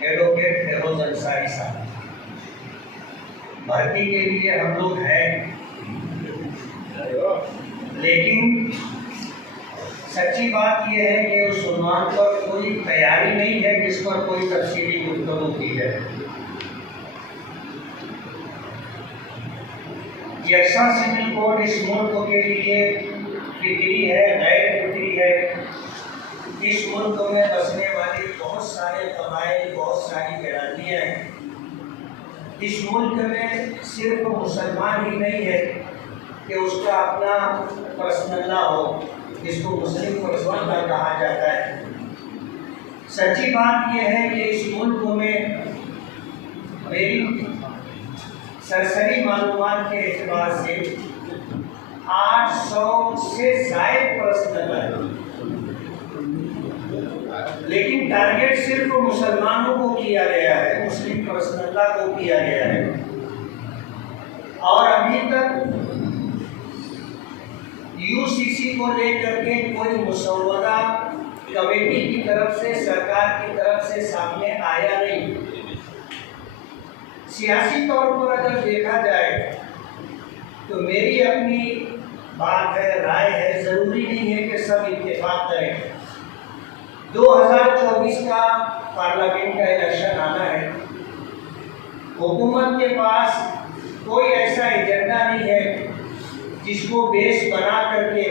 Advocate Feroz Ansari صاحب بھرتی کے لیے ہم لوگ ہیں، لیکن سچی بات یہ ہے کہ اس عنوان پر کوئی تیاری نہیں ہے جس پر کوئی تفصیلی گفتگو کی جائے۔ یکساں سول کوڈ اس ملک کے لیے فطری ہے، غیر فطری ہے۔ اس ملک میں بسنے والی بہت سارے قبائل، بہت ساری برادریاں ہیں۔ اس ملک میں صرف مسلمان ہی نہیں ہے کہ اس کا اپنا پرسنل لا ہو، جس کو مسلم پرسنل لا کہا جاتا ہے۔ سچی بات یہ ہے کہ اس ملک میں میری سرسری معلومات کے اعتبار سے 800 سے زائد پرسنل ہے، لیکن ٹارگیٹ صرف مسلمانوں کو کیا گیا ہے، مسلم پرسنل لا کو کیا گیا ہے۔ اور ابھی تک UCC کو لے کر کے کوئی مسودہ کمیٹی کی طرف سے، سرکار کی طرف سے سامنے آیا نہیں۔ سیاسی طور پر اگر دیکھا جائے تو میری اپنی بات ہے، رائے ہے، ضروری نہیں ہے کہ سب اتفاق کریں۔ 2024 کا پارلیمنٹ کا الیکشن آنا ہے۔ حکومت کے پاس کوئی ایسا ایجنڈا نہیں ہے جس کو بیس بنا کر کے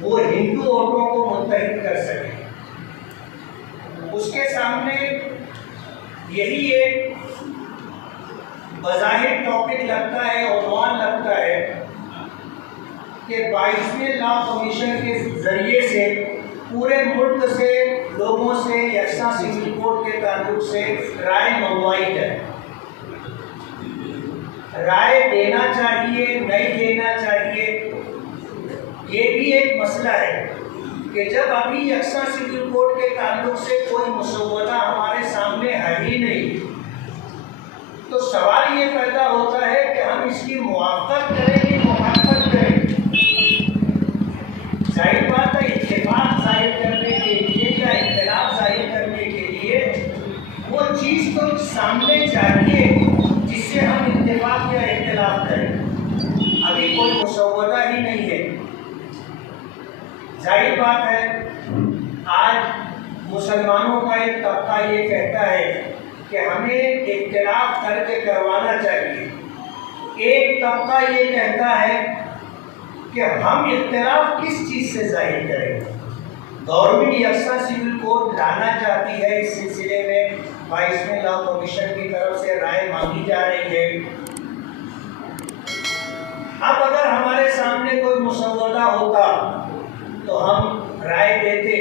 وہ ہندو ووٹوں کو متحد کر سکے۔ اس کے سامنے یہی ایک بظاہر ٹاپک لگتا ہے، عنوان لگتا ہے کہ 22ویں لا کمیشن کے ذریعے سے پورے ملک سے لوگوں سے یکساں سول کوڈ کے تعلق سے رائے منگوائی جائے۔ رائے دینا چاہیے، نہیں دینا چاہیے، یہ بھی ایک مسئلہ ہے کہ جب ابھی یکساں سول کوڈ کے تعلق سے کوئی مسودہ ہمارے سامنے ہے ہی نہیں، تو سوال یہ پیدا ہوتا ہے کہ ہم اس کی موافقت کریں کہ مخالفت کریں۔ ظاہر بات ہے، اتفاق ظاہر کرنے کے لیے یا اختلاف ظاہر کرنے کے لیے وہ چیز تو سامنے چاہیے جس سے ہم اتفاق یا اختلاف کریں۔ ابھی کوئی مسودہ ہی نہیں ہے۔ ظاہر بات ہے، آج مسلمانوں کا ایک طبقہ یہ کہتا ہے کہ ہمیں اختلاف کر کے کروانا چاہیے، ایک طبقہ یہ کہتا ہے کہ ہم اختلاف کس چیز سے ظاہر کریں۔ گورنمنٹ یکساں سول کوڈ لانا چاہتی ہے، اس سلسلے میں 22ویں لا کمیشن کی طرف سے رائے مانگی جا رہی ہے۔ اب اگر ہمارے سامنے کوئی مسودہ ہوتا تو ہم رائے دیتے۔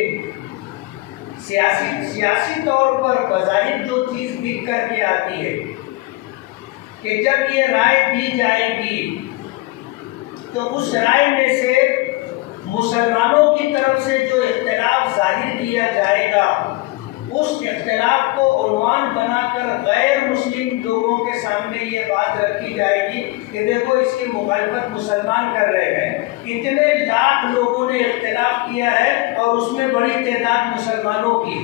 سیاسی طور پر بظاہر جو چیز دکھ کر کے آتی ہے کہ جب یہ رائے دی جائے گی تو اس رائے میں سے مسلمانوں کی طرف سے جو اختلاف ظاہر کیا جائے گا، اس اختلاف کو عنوان بنا کر غیر مسلم لوگوں کے سامنے یہ بات رکھی جائے گی کہ دیکھو اس کی مخالفت مسلمان کر رہے ہیں، اتنے لاکھ لوگوں نے اختلاف کیا ہے اور اس میں بڑی تعداد مسلمانوں کی،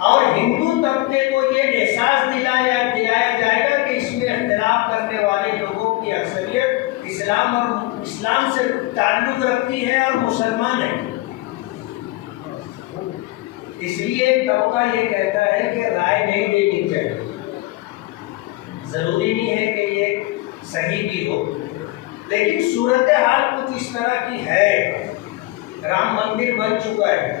اور ہندو طبقے کو یہ احساس دلایا جائے گا کہ اس میں اختلاف کرنے والے لوگوں کی اکثریت اسلام سے تعلق رکھتی ہے اور مسلمان ہے۔ اس لیے طبقہ یہ کہتا ہے کہ رائے نہیں دینی چاہیے۔ ضروری نہیں ہے کہ یہ صحیح بھی ہو، لیکن صورتحال کچھ اس طرح کی ہے۔ رام مندر بن چکا ہے،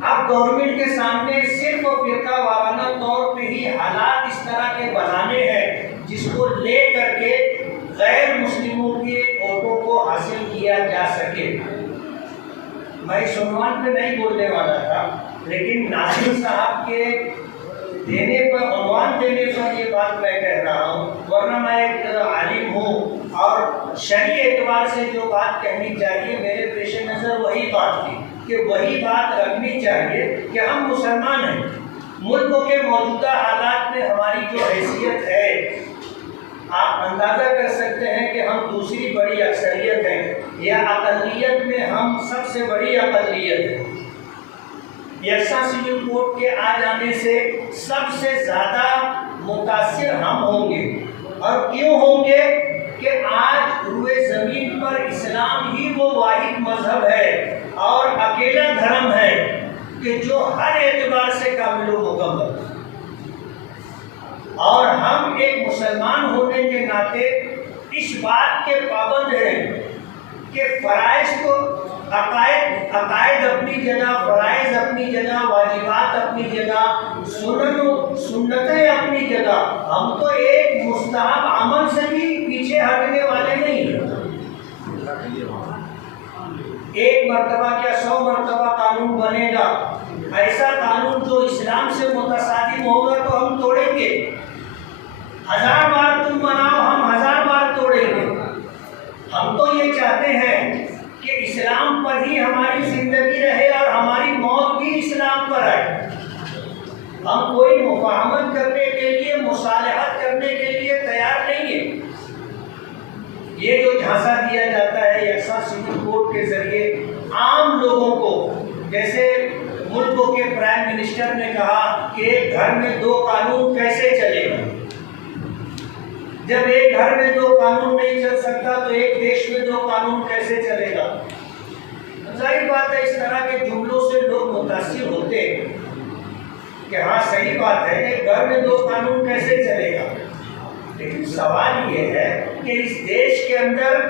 اب گورنمنٹ کے سامنے صرف فرقہ وارانہ طور پہ ہی حالات اس طرح کے بنانے ہیں جس کو لے کر کے غیر مسلموں کے ووٹوں کو حاصل کیا جا سکے۔ میں اس عنوان پہ نہیں بولنے والا تھا، لیکن ناظم صاحب کے عنوان دینے پر یہ بات میں کہہ رہا ہوں، ورنہ میں ایک عالم ہوں اور شرعی اعتبار سے جو بات کہنی چاہیے میرے پیش نظر وہی بات تھی کہ وہی بات رکھنی چاہیے کہ ہم مسلمان ہیں۔ ملک کے موجودہ حالات میں ہماری جو حیثیت ہے، آپ اندازہ کر سکتے ہیں کہ ہم دوسری بڑی اکثریت ہیں یا اقلیت میں ہم سب سے بڑی اقلیت ہیں۔ یکساں سول کوڈ کے آ جانے سے سب سے زیادہ متاثر ہم ہوں گے، اور کیوں ہوں گے کہ آج روئے زمین پر اسلام ہی وہ واحد مذہب ہے اور اکیلا دھرم ہے کہ جو ہر اعتبار سے کامل و مکمل، اور ہم ایک مسلمان ہونے کے ناطے اس بات کے پابند ہیں کہ فرائض کو عقائد اپنی جگہ، فرائض اپنی جگہ، واجبات اپنی جگہ، سنتیں اپنی جگہ، ہم تو ایک مستحب عمل سے بھی پیچھے ہٹنے والے نہیں ہیں۔ ایک مرتبہ کیا 100 مرتبہ قانون بنے گا، ایسا قانون جو اسلام سے متصادم ہوگا تو ہم توڑیں گے۔ 1000 بار تم بناؤ، ہم 1000 بار توڑیں گے۔ ہم تو یہ چاہتے ہیں کہ اسلام پر ہی ہماری زندگی رہے اور ہماری موت بھی اسلام پر آئے۔ ہم کوئی مفاہمت کرنے کے لیے، مصالحت کرنے کے لیے تیار نہیں ہیں۔ یہ جو جھانسا دیا جاتا ہے یکساں سول کوڈ کے ذریعے عام لوگوں کو، جیسے ملکوں کے پرائم منسٹر نے کہا کہ ایک گھر میں 2 قانون کیسے چلے گا؟ جب ایک گھر میں 2 قانون نہیں چل سکتا تو ایک دیش میں 2 قانون کیسے چلے گا؟ ظاہر بات ہے اس طرح کے جملوں سے لوگ متاثر ہوتے ہیں کہ ہاں صحیح بات ہے، ایک گھر میں 2 قانون کیسے چلے گا؟ لیکن سوال یہ ہے کہ اس دیش کے اندر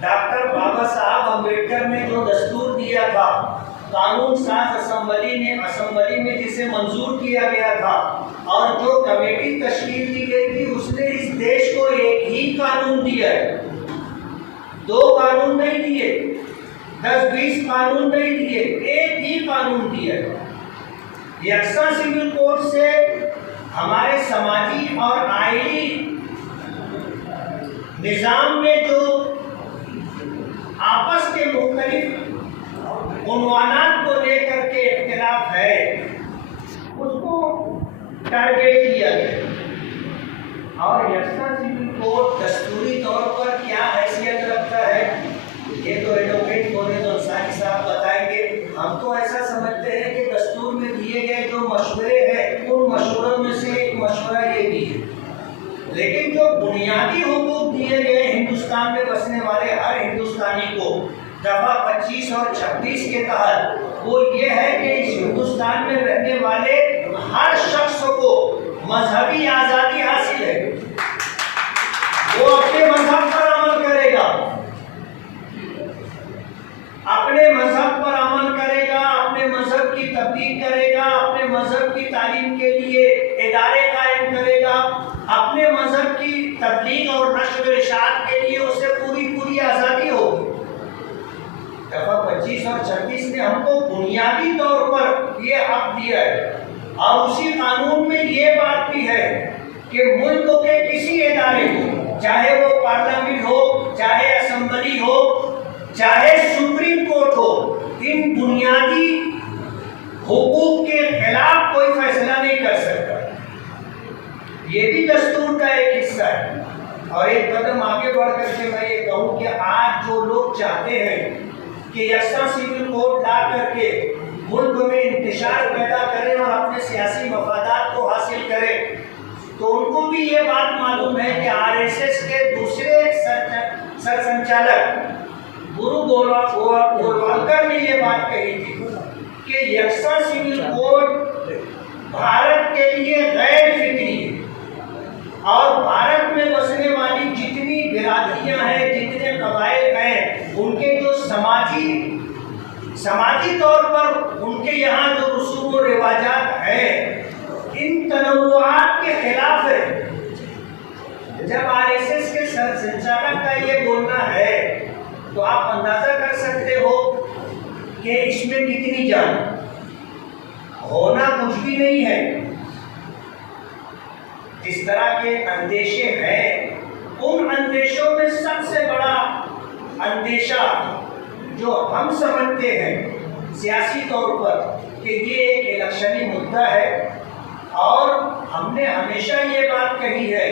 ڈاکٹر بابا صاحب امبیڈکر نے جو دستور دیا تھا، قانون ساز اسمبلی میں جسے منظور کیا گیا تھا، اور جو کمیٹی تشکیل دی گئی تھی، اس نے اس دیش کو ایک ہی قانون دیا ہے، 2 قانون نہیں دیے، 10-20 قانون نہیں دیے، ایک ہی قانون دیا ہے۔ یکساں سول کوڈ سے ہمارے سماجی اور آئینی نظام میں جو آپس کے مختلف عنوانات کو لے کر کے اختلاف ہے، اس کو ٹارگیٹ کیا گیا۔ اور یکساں سول کوڈ دستوری طور پر کیا حیثیت رکھتا ہے، یہ تو ایڈوکیٹ مولود انصاری صاحب بتائیں گے۔ ہم تو ایسا سمجھتے ہیں کہ دستور میں دیے گئے جو مشورے ہیں، ان مشوروں میں سے ایک مشورہ یہ بھی ہے، لیکن جو بنیادی حقوق دیے گئے ہندوستان میں بسنے والے ہر ہندوستانی کو دفعہ 25 اور 26 کے تحت، وہ یہ ہے کہ اس ہندوستان میں رہنے والے ہر شخص کو مذہبی آزادی حاصل ہے، وہ اپنے مذہب پر عمل کرے گا، اپنے مذہب پر عمل کرے گا، اپنے مذہب کی تبلیغ کرے گا، اپنے مذہب کی تعلیم کے لیے ادارے قائم کرے گا، اپنے مذہب کی تبلیغ اور نشر و اشاعت کے لیے اسے پوری آزادی ہوگی۔ دفعہ 25 اور 26 نے ہم کو بنیادی طور پر یہ حق دیا ہے، اور اسی قانون میں یہ بات بھی ہے کہ ملک کے کسی ادارے کو، چاہے وہ پارلیمنٹ ہو، چاہے اسمبلی ہو، چاہے سپریم کورٹ ہو، ان بنیادی حقوق کے خلاف کوئی فیصلہ نہیں کر سکتا۔ یہ بھی دستور کا ایک حصہ ہے۔ اور ایک قدم آگے بڑھ کر کے میں یہ کہوں کہ آج جو لوگ چاہتے ہیں کہ یکساں سول کوڈ لا کر کے ملک میں انتشار پیدا کریں اور اپنے سیاسی مفادات کو حاصل کریں، تو ان کو بھی یہ بات معلوم ہے کہ RSS کے دوسرے سرسنچالک گرو گولوالکر نے یہ بات کہی تھی کہ یکساں سول کوڈ بھارت کے لیے غیر فکری ہے، اور بھارت میں بسنے والی جتنی برادریاں ہیں، جتنے قبائل ہیں، ان کے جو سماجی طور پر ان کے یہاں جو رسوم و رواجات ہیں، ان تنوعات کے خلاف ہے۔ جب RSS کے سرسنچالک کا یہ بولنا ہے تو آپ اندازہ کر سکتے ہو کہ اس میں کتنی جان ہونا کچھ بھی نہیں ہے۔ جس طرح کے اندیشے ہیں، ان اندیشوں میں سب سے بڑا اندیشہ جو ہم سمجھتے ہیں سیاسی طور پر کہ یہ ایک الیکشنی مدعا ہے، اور ہم نے ہمیشہ یہ بات کہی ہے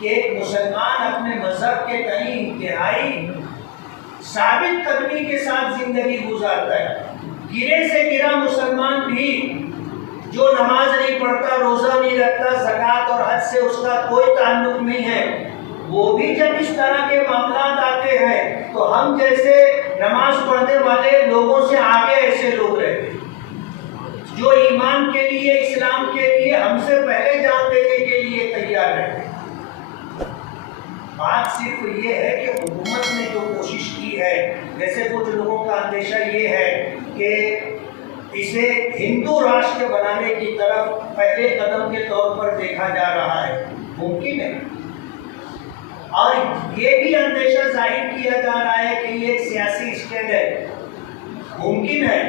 کہ مسلمان اپنے مذہب کے تئیں انتہائی ثابت قدمی کے ساتھ زندگی گزارتا ہے. گرے سے گرا مسلمان بھی جو نماز نہیں پڑھتا، روزہ نہیں رکھتا، زکوٰۃ اور حج سے اس کا کوئی تعلق نہیں ہے، وہ بھی جب اس طرح کے معاملات آتے ہیں تو ہم جیسے نماز پڑھنے والے لوگوں سے آگے ایسے لوگ رہتے ہیں جو ایمان کے لیے، اسلام کے لیے ہم سے پہلے جان دینے کے لیے تیار رہتے ہیں. بات صرف یہ ہے کہ حکومت نے جو کوشش کی ہے، جیسے کچھ لوگوں کا اندیشہ یہ ہے کہ اسے ہندو راشٹر بنانے کی طرف پہلے قدم کے طور پر دیکھا جا رہا ہے. ممکن ہے، اور یہ بھی اندیشہ ظاہر کیا جا رہا ہے کہ یہ ایک سیاسی اسٹینڈ ہے. ممکن ہے،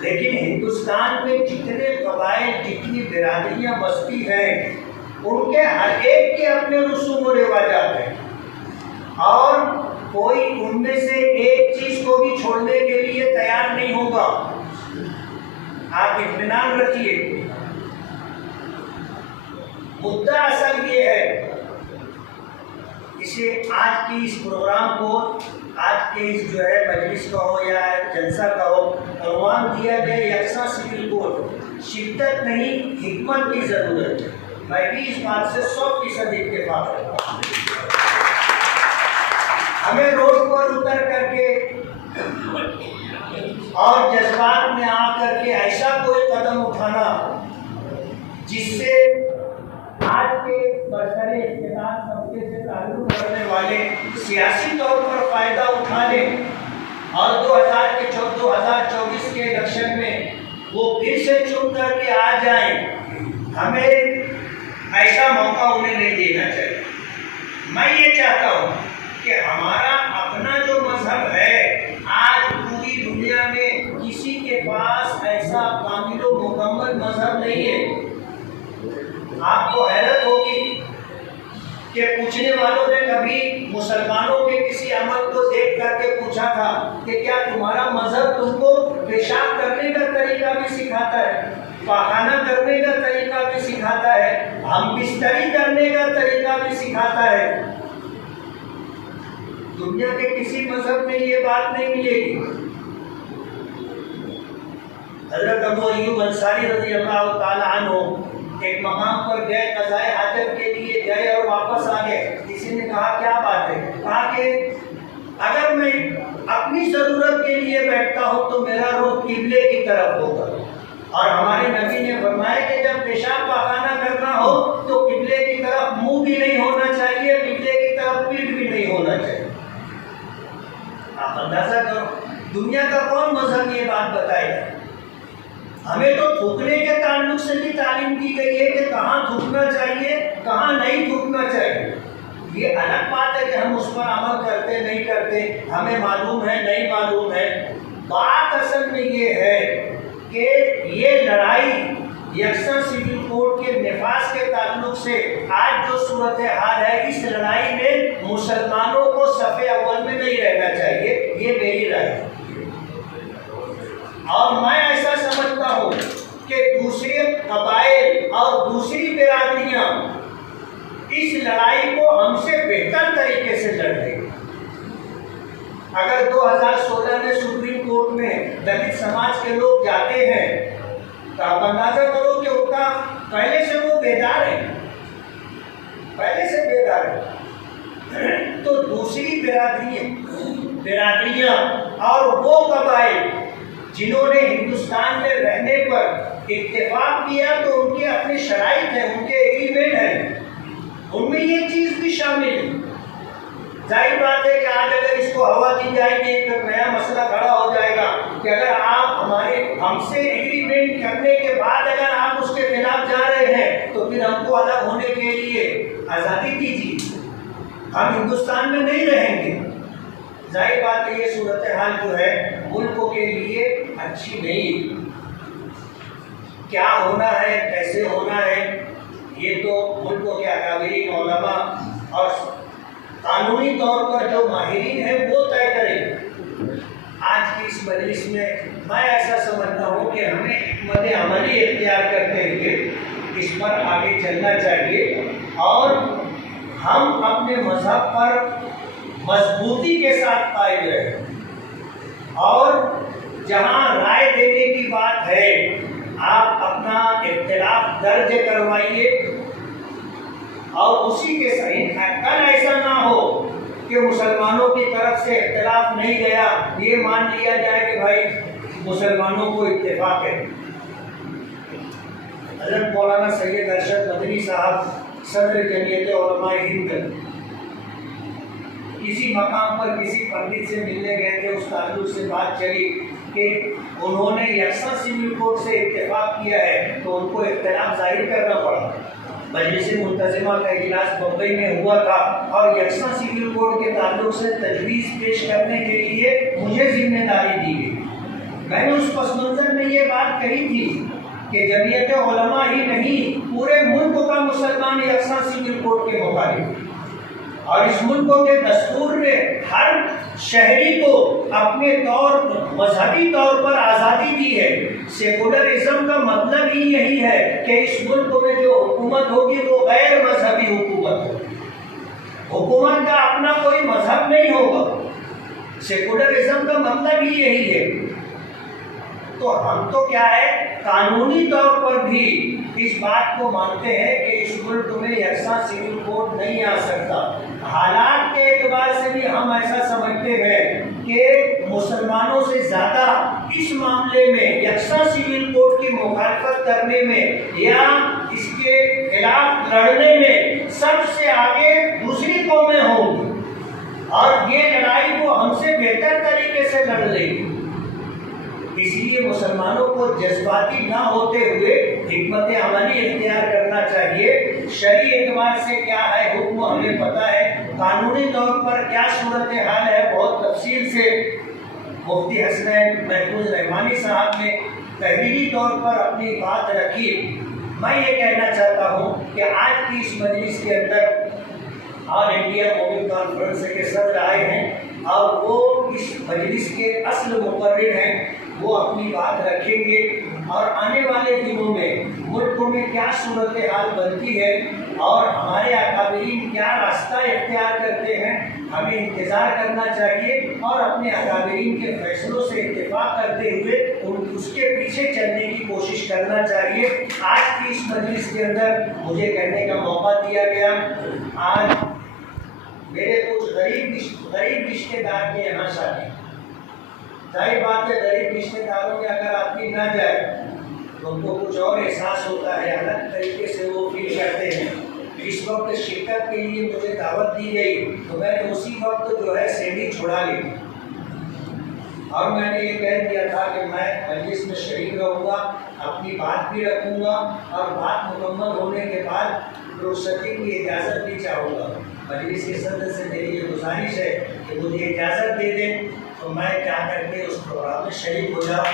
لیکن ہندوستان میں جتنے قبائل، جتنی برادریاں بستی ہیں، ان کے ہر ایک کے اپنے رسوم و رواجات ہیں، اور کوئی ان میں سے ایک چیز کو بھی چھوڑنے کے لیے تیار نہیں ہوگا. آپ اطمینان رکھیے. مدعا اصل یہ ہے، اسے آج کی اس پروگرام کو، آج کے اس جو ہے مجلس کا ہو یا جلسہ کا ہو، عنوان دیا گیا یکساں سول کوڈ. شدت نہیں، حکمت کی ضرورت ہے. میں بھی اس بات سے 100% اتفاق کرتا ہوں. ہمیں روڈ پر اتر کر کے اور جذبات میں آ کر کے ایسا کوئی قدم اٹھانا جس سے آج کے برسر اقتدار طبقے سے تعلق کرنے والے سیاسی طور پر فائدہ اٹھا لیں اور 2024 کے الیکشن میں وہ پھر سے چن کر کے آ جائیں، ہمیں ایسا موقع انہیں نہیں دینا چاہیے. میں یہ چاہتا ہوں کہ ہمارا اپنا جو مذہب ہے، آج پوری دنیا میں کسی کے پاس ایسا کامل و مکمل مذہب نہیں ہے. آپ کو حیرت ہوگی کہ پوچھنے والوں نے کبھی مسلمانوں کے کسی عمل کو دیکھ کر کے پوچھا تھا کہ کیا تمہارا مذہب تم کو پیشاب کرنے کا طریقہ بھی سکھاتا ہے، پاخانہ کرنے کا طریقہ بھی سکھاتا ہے، ہم بستری کرنے کا طریقہ بھی سکھاتا ہے؟ دنیا کے کسی مذہب میں یہ بات نہیں ملے گی. حضرت ابو ایوب انصاری رضی اللہ تعالیٰ عنہ ایک مقام پر گئے، قضائے حاجت کے لیے گئے اور واپس آ گئے. کسی نے کہا کیا بات ہے؟ کہا کہ اگر میں اپنی ضرورت کے لیے بیٹھتا ہوں تو میرا رخ قبلے کی طرف ہوگا، اور ہمارے نبی نے فرمایا کہ جب پیشاب پاخانہ کرنا ہو تو قبلے کی طرف منہ بھی نہیں ہونا چاہیے، قبلے کی طرف پیٹھ بھی نہیں ہونا چاہیے. آپ اندازہ کرو، دنیا کا کون مذہب یہ بات بتائے گا؟ ہمیں تو تھوکنے کے تعلق سے بھی تعلیم دی گئی ہے کہ کہاں تھوکنا چاہیے، کہاں نہیں تھوکنا چاہیے. یہ الگ بات ہے کہ ہم اس پر عمل کرتے نہیں کرتے، ہمیں معلوم ہے نہیں معلوم ہے. بات اصل میں یہ ہے کہ یہ لڑائی یکساں سول کوڈ کے نفاذ کے تعلق سے آج جو صورتحال ہے، اس لڑائی میں مسلمانوں کو صف اول میں نہیں رہنا چاہیے. یہ میری رائے ہے، اور میں ایسا سمجھتا ہوں کہ دوسرے قبائل اور دوسری برادریاں اس لڑائی کو ہم سے بہتر طریقے سے لڑ رہی ہیں. اگر 2016 میں سپریم کورٹ میں دلت سماج کے لوگ جاتے ہیں تو آپ اندازہ کرو کہ ان کا پہلے سے وہ بیدار ہے، پہلے سے بیدار ہے. تو دوسری برادریاں اور وہ قبائل جنہوں نے ہندوستان میں رہنے پر اتفاق کیا تو ان کے اپنے شرائط ہیں، ان کے ایگریمنٹ ہیں، ان میں یہ چیز بھی شامل ہے. ظاہر بات ہے کہ آج اگر اس کو ہوا دی جائے گی ایک نیا مسئلہ کھڑا ہو جائے گا کہ اگر آپ ہم سے ایگریمنٹ کرنے کے بعد اگر آپ اس کے خلاف جا رہے ہیں تو پھر ہم کو الگ ہونے کے لیے آزادی دیجیے، ہم ہندوستان میں نہیں رہیں گے. ظاہر بات ہے یہ صورتحال جو ہے ملکوں کے لیے اچھی نہیں. کیا ہونا ہے، کیسے ہونا ہے، یہ تو ملکوں کے اکابرین، علماء اور قانونی طور پر جو ماہرین ہیں وہ طے کریں. آج کی اس مجلس میں میں ایسا سمجھتا ہوں کہ ہمیں حکمت عملی اختیار کرتے ہوئے اس پر آگے چلنا چاہیے، اور ہم اپنے مذہب پر مضبوطی کے ساتھ قائم رہیں، اور جہاں رائے دینے کی بات ہے آپ اپنا اختلاف درج کروائیے، اور اسی کے صحیح کل ایسا نہ ہو کہ مسلمانوں کی طرف سے اختلاف نہیں گیا، یہ مان لیا جائے کہ بھائی مسلمانوں کو اتفاق ہے۔ حضرت مولانا سید ارشد مدنی صاحب صدر جمعیت علماء ہند کسی مقام پر کسی پنڈت سے ملنے گئے تھے، اس تعلق سے بات چلی کہ انہوں نے یکساں سول کوڈ سے اتفاق کیا ہے تو ان کو اختلاف ظاہر کرنا پڑا۔ مجلس منتظمہ کا اجلاس بمبئی میں ہوا تھا اور یکساں سول کوڈ کے تعلق سے تجویز پیش کرنے کے لیے مجھے ذمہ داری دی گئی۔ میں نے اس پس منظر میں یہ بات کہی تھی کہ جمعیت علماء ہی نہیں، پورے ملک کا مسلمان یکساں سول کوڈ کے مخالف، اور اس ملک کے دستور نے ہر شہری کو اپنے مذہبی طور پر آزادی دی ہے۔ سیکولرزم کا مطلب ہی یہی ہے کہ اس ملک میں جو حکومت ہوگی وہ غیر مذہبی حکومت ہوگی، حکومت کا اپنا کوئی مذہب نہیں ہوگا۔ سیکولرزم کا مطلب ہی یہی ہے۔ تو ہم تو کیا ہے، قانونی طور پر بھی اس بات کو مانتے ہیں کہ اس ملک میں یکساں سول کوڈ نہیں آ سکتا۔ حالات کے اعتبار سے بھی ہم ایسا سمجھتے ہیں کہ مسلمانوں سے زیادہ اس معاملے میں یکساں سول کوڈ کی مخالفت کرنے میں یا اس کے خلاف لڑنے میں سب سے آگے دوسری قومیں ہوں گی، اور یہ لڑائی وہ ہم سے بہتر طریقے سے لڑ لیں گی۔ اس لیے مسلمانوں کو جذباتی نہ ہوتے ہوئے حکمت عملی اختیار کرنا چاہیے۔ شرعی اعتبار سے کیا ہے حکم ہمیں پتہ ہے، قانونی طور پر کیا صورتحال ہے بہت تفصیل سے مفتی حسنین محفوظ رحمانی صاحب نے تحریری طور پر اپنی بات رکھی۔ میں یہ کہنا چاہتا ہوں کہ آج کی اس مجلس کے اندر آل انڈیا مومن کانفرنس کے صدر آئے ہیں، اور وہ اس مجلس کے اصل مقرر ہیں، وہ اپنی بات رکھیں گے، اور آنے والے دنوں میں ملک میں کیا صورتحال بنتی ہے اور ہمارے اکابرین کیا راستہ اختیار کرتے ہیں، ہمیں انتظار کرنا چاہیے اور اپنے اکابرین کے فیصلوں سے اتفاق کرتے ہوئے اس کے پیچھے چلنے کی کوشش کرنا چاہیے۔ آج کی اس مجلس کے اندر مجھے کہنے کا موقع دیا گیا، آج میرے کچھ غریب رشتے دار کے یہاں شادی، ظاہر بات ہے غریب رشتے داروں کے اگر آدمی نہ جائے تو ان کو کچھ اور احساس ہوتا ہے، الگ طریقے سے وہ فیل کرتے ہیں۔ اس وقت شرکت کے لیے مجھے دعوت دی گئی تو میں نے اسی وقت جو ہے سینڈی چھڑا لی، اور میں نے یہ کہہ دیا تھا کہ میں مجلس میں شریک رہوں گا، اپنی بات بھی رکھوں گا، اور بات مکمل ہونے کے بعد رخصتی کی اجازت بھی چاہوں گا۔ مجلس کے صدر سے میری یہ گزارش ہے کہ مجھے اجازت دے دیں تو میں کیا کر کے اس پروگرام میں شریک ہو جاؤں۔